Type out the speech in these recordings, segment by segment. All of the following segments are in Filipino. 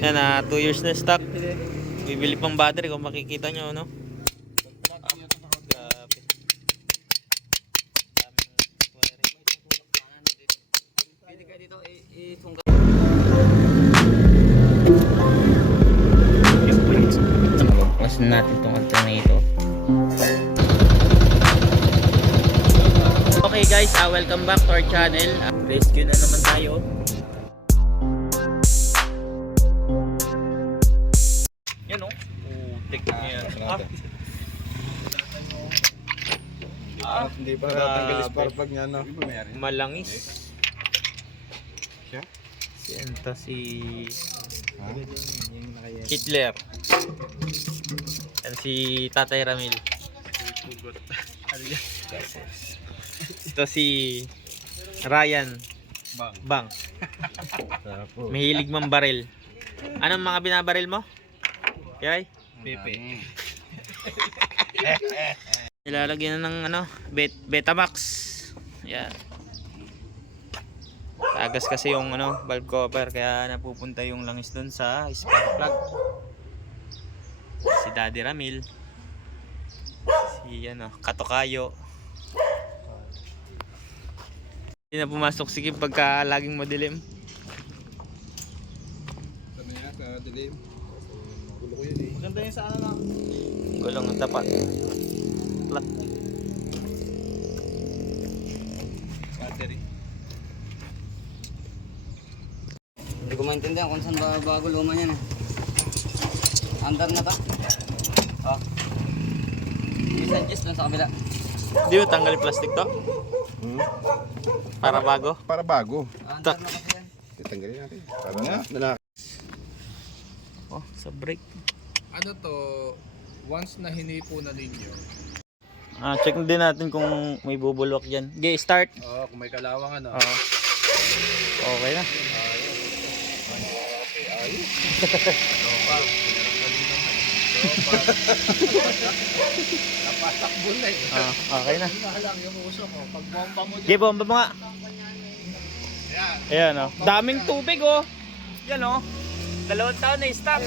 Yan 2 years na stock. Bibili pang battery kung makikita nyo, no? Grabe. Pasin natin itong alternator. Okay guys, welcome back to our channel. Rescue na naman tayo. Yan o. Putik na yan. Hindi pa natanggal yung spark plug niya, no? Malangis. Sienta si Hitler. Yan si Tatay Ramil. Ito si Ryan Bang. Mahilig mambaril. Anong mga binabaril mo? Yay? Pepe. Nilalagyan na ng Betamax. Yan. Tagas kasi yung valve cover kaya napupunta yung langis dun sa spark plug. Si Daddy Ramil. Si Katokayo. Hindi na pumasok si Kim pagka laging madilim. Ano yan, sa dilim? Gulo ko yun eh. Maganda yun sa na. Gulong ang tapat. Flat. Battery. Hindi ko maintindihan kung saan bago luma yan eh. Under na to. Oh. Isang gis lang sa kabila. Di ba tanggal yung plastic to? Para bago? Para bago. Under na kasi yan. Titanggalin natin. Para na. Oh, sa brake. Ano to, once na hinipo na ninyo, Check din natin kung may bubulwak dyan. Okay, start. kung may kalawang ano, Okay na. napatakbo na eh. Okay na. Yun lang yung uso mo, pag bomba mo dyan. Okay, bomba mo nga. Ayan Daming tubig Yan 2 taon na stop.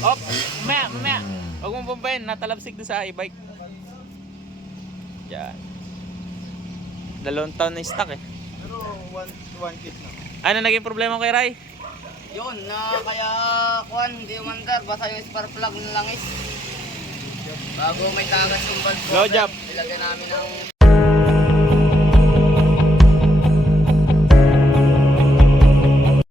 Op, mamaya. Huwag mong bombayin, natalabsik doon sa e-bike. Yan. 2 taon na stock eh. Pero one kit na. Ano naging problema kay Ray? Yun na kaya hindi umandar. Basta yung spark plug ng langis. Bago may tagas yung valve Low cover, job. nilagyan namin ng